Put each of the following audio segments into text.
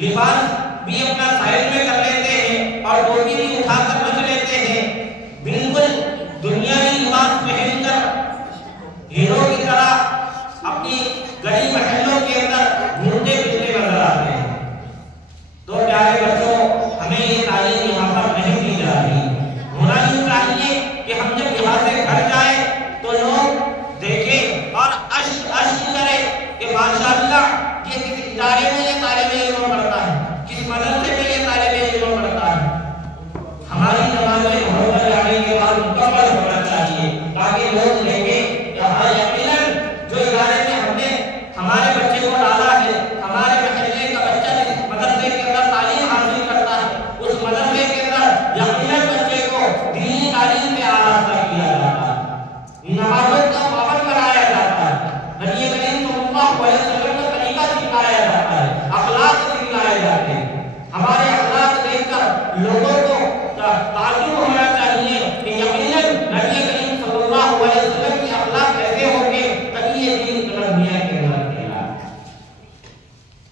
لباس بھی اپنا سائڈ میں کر لیتے ہیں اور ٹوپی بھی اٹھا کر رکھ لیتے ہیں، بالکل دنیاوی لباس پہن کر ہیرو کی طرح اپنی گلی محلوں کے اندر گھومتے پھرتے نظر آتے ہیں۔ تو پیارے بچوں، ہمیں یہ تعلیم یہاں پر نہیں دی جا رہی۔ ہونا یوں چاہیے کہ ہم جب یہاں سے گھر جائیں تو لوگ دیکھیں اور اشک کریں کہ ماشاءاللہ یہ کس ادارے میں یہ طالب علم پڑھتا ہے، کس مدرسے میں یہ طالب علم پڑھتا ہے۔ ہماری نماز گھروں پر جانے کے بعد مکمل ہونا چاہیے تاکہ لوگ دیکھیں کہ ہاں یقیناً جو ادارے میں ہم نے ہمارے بچے کو ڈالا ہے، ہمارے محلے کا بچہ جس مدرسے کے اندر تعلیم حاصل کرتا ہے، اس مدرسے کے اندر یقیناً بچے کو دینی تعلیم سے آراستہ کیا جاتا ہے، نمازوں کا پابند بنایا جاتا ہے، نبی کریم صلی اللہ علیہ وسلم کا طریقہ سکھایا جاتا ہے، اخلاق سکھائے جاتے ہیں۔ ہمارے اخلاق دیکھ کر لوگوں کو تعجب ہونا چاہیے کہ یقیناً نبی کریم صلی اللہ علیہ وسلم کے اخلاق ایسے ہوں گے تبھی یہ دین دنیا کے اندر پھیلا۔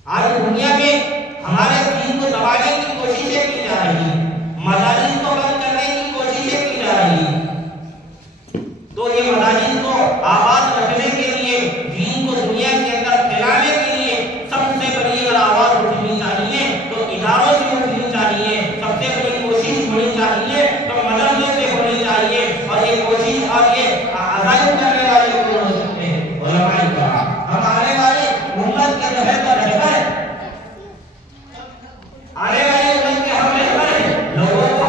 آج دنیا میں ہمارے دین کو دبانے کی کوششیں کی جا رہی ہیں، مدارس کو بند کرنے کی کوششیں کی جا رہی ہیں۔ تو یہ مدارس کو آباد رکھنے کے لیے، دین کو دنیا کے اندر پھیلانے کے لیے سب سے بڑی اگر آواز اٹھنی چاہیے تو اداروں سے اٹھنی چاہیے، سب سے بڑی کوشش ہونی چاہیے تو مدرسوں سے ہونی چاہیے، اور یہ کوشش اور یہ عزائم کرنے والے کون ہو سکتے ہیں؟ علماء کرام۔ ہم آنے والے امت کے رہبر ہیں، آنے والے امت کے ہم رہبر ہیں، لوگوں کو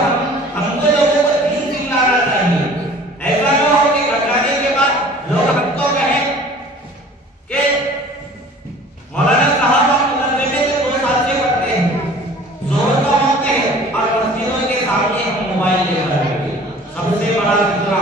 ہم کو لوگوں کو دین سکھلانا چاہیے۔ ایسا نہ ہو کہ گھبرانے کے بعد لوگ ہم کو کہیں کہ مولانا صاحب ہم مدرسے میں سے 2 سال سے پڑھتے ہیں، زہر کا وقت ہے اور مسجدوں کے سامنے ہم موبائل لے کر بیٹھے۔ سب سے بڑا فتنہ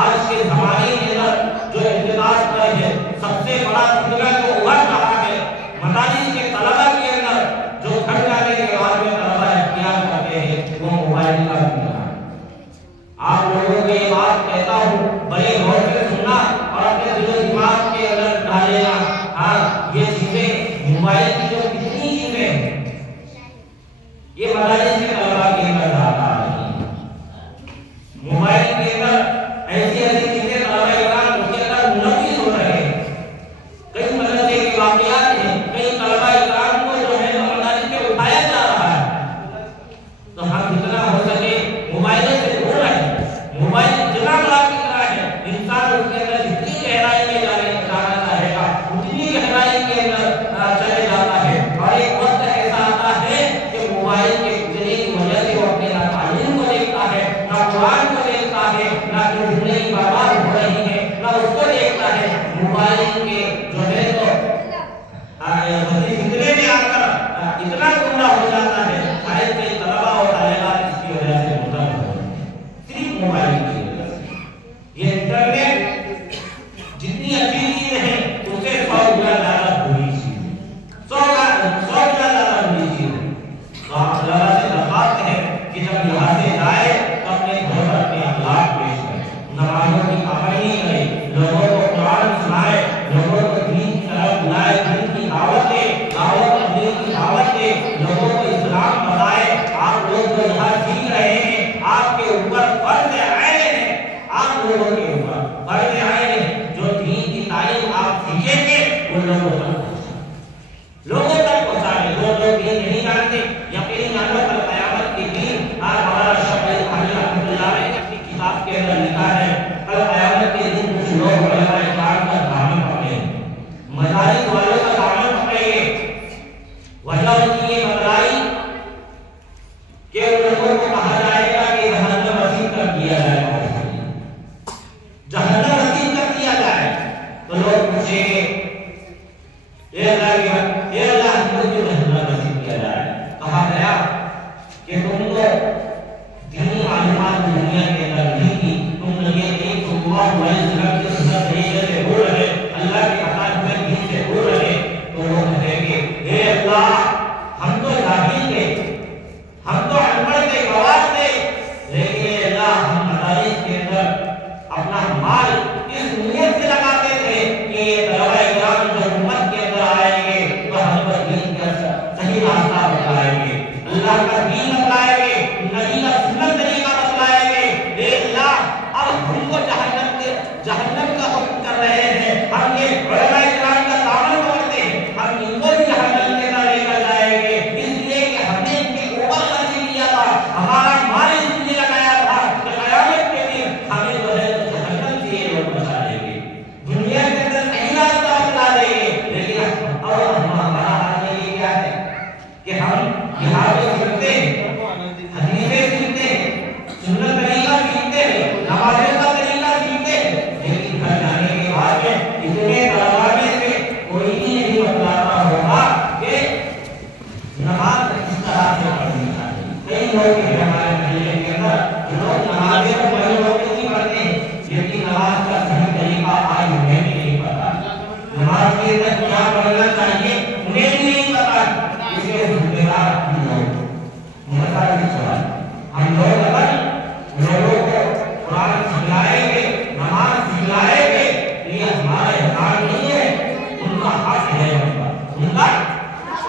آج کے زمانے کے اندر جو انتقال پر ہے، سب سے بڑا فتنہ جو ابھر رہا ہے مدارس کے طلبہ کے اندر، جو گھر جانے کے بعد میں طلبہ اختیار کرتے ہیں، وہ موبائل کا فتنہ ہے۔ آپ لوگوں کو یہ بات کہتا ہوں، بڑے غور سے سننا اور اپنے دل و دماغ کے اندر ڈالنا۔ ہاں، یہ چیزیں موبائل کی جو کتنی چیزیں ہیں یہ مدارس کے طلبہ کے اندر زیادہ آ رہی ہیں۔ موبائل کے اندر ایسی چیزیں طلبہ اکرام اس کے اندر منعقد ہو رہے ہیں۔ کئی مدرسے کے واقعات ہیں، کئی طلبہ اکرام کو جو ہے مدارس سے اٹھایا جا رہا ہے۔ تو ہم جتنا ہو سکے موبائلوں سے دور رہیں۔ موبائل جتنا بڑا فکرہ ہے، انسان اس کے اندر جتنی گہرائی میں جانا چاہے گا اتنی گہرائی کے اندر چلے جاتا ہے، اور ایک وقت ایسا آتا ہے کہ موبائل کے فتنے کی وجہ سے وہ اپنے نہ تعلیم کو دیکھتا ہے، نہ قرآن کو دیکھتا ہے، نہ جو زندگی برباد ہو رہی ہے نہ اس کو دیکھتا ہے۔ موبائل کے جو ہے تو فتنے میں آ کر اتنا گمراہ ہو جاتا ہے، شاید کئی طلبہ اور طالبات اس کی وجہ سے متاثر ہو رہے ہیں، صرف موبائل کی وجہ سے۔ یہ انٹرنیٹ جتنی اچھی چیز ہے اس سے 100 گنا زیادہ بری چیز ہے، 100 گنا زیادہ بری چیز ہے۔ تو آپ اللہ سے درخواست ہے کہ جب یہاں سے جائے تو اپنے گھر پر اپنے اخلاق پیش کریں، نمازوں کی پابندی کریں، لوگوں کو قرآن سنائے، لوگوں کو دین کی طرف بلائے، دین کی دعوت دے، دین کی دعوت دے، لوگوں کو اسلام بتائے۔ آپ لوگ جو یہاں سیکھ رہے ہیں، آپ کے اوپر فرض عین ہے، آپ لوگوں کے اوپر فرض عین ہے، جو دین کی تعلیم آپ سیکھیں گے وہ لوگوں تک پہنچائیں۔ جو لوگ دین نہیں جانتے، یقینی جانو کل قیامت کے دن، آج ہمارا شیخ الحدیث رحمۃ اللہ علیہ نے اپنی کتاب کے اندر لکھا ہے، کل قیامت کے دن کچھ لوگ علماء کرام کا دامن پکڑیں گے، مدارس والوں کا دامن پکڑیں گے۔ وجہ ان کی یہ بتلائی کہ ان لوگوں کو کہا جائے گا کہ جہنم رسید کر دیا جائے گا، جہنم رسید کر دیا جائے۔ تو لوگ پوچھیں گے اے اللہ ہم کو کیوں جہنم رسید کیا جائے؟ کہا گیا کہ تم کو دینی معلومات دنیا کے اندر نہیں کی، تم نبی کریم صلی اللہ علیہ وسلم کے سنت طریقے سے دور رہے، اللہ کے بتائے ہوئے دین سے دور رہے۔ تو وہ کہیں گے اے اللہ ہم تو جاہل تھے، ہم تو انپڑھ تھے، گواہ تھے، لیکن اے اللہ ہم مدارس کے اندر اپنا مال اس نیت سے لگاتے تھے کہ یہ طلبہ اکرام جو امت کے اندر آئیں گے تو آخرت کیا بننا چاہیے انہیں بھی نہیں پتا، اس کے ذمہ دار ہم لوگ۔ ہمارا یہ سوال، ہم لوگ اگر لوگوں کو قرآن سکھلائیں گے، نماز سکھلائیں گے، یہ ہمارے حق نہیں ہے، ان کا حق ہے ہم پر، ان کا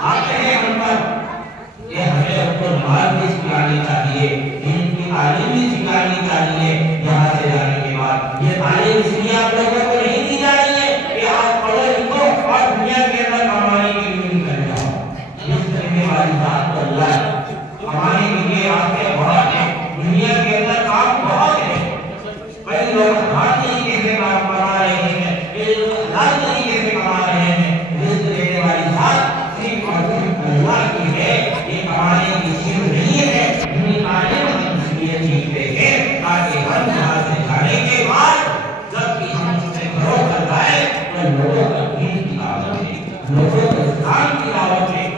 حق ہے ہم پر۔ یہ ہمیں ان کو نماز بھی سکھلانی چاہیے، ان کی تعلیم بھی سکھلانی چاہیے۔ یہاں سے جانے کے بعد یہ تعلیم اس لیے آپ لوگوں کو نہیں دی جا رہی ہے کہ آپ پڑھو لکھو اور دنیا کے اندر کمانے کے لیے نکل جاؤ۔ اس کرنے والی بات تو اللہ ہے، کمانے کے لیے راستے بہت ہیں، دنیا کے اندر کام بہت ہے۔ کئی لوگ ہاتھ طریقے سے کام کما رہے ہیں، کئی لوگ حلال طریقے سے کما رہے ہیں۔ رزق دینے والی ذات صرف اور صرف اللہ کی ہے، یہ کمانے کی چیز نہیں ہے۔ تعلیم ہم اس لیے سیکھتے ہیں تاکہ ہم یہاں سے جانے کے بعد جب بھی ہم اس سے گھروں پر جائیں تو لوگوں کو دین کی دعوت دیں، لوگوں کو اسلام کی دعوت دیں،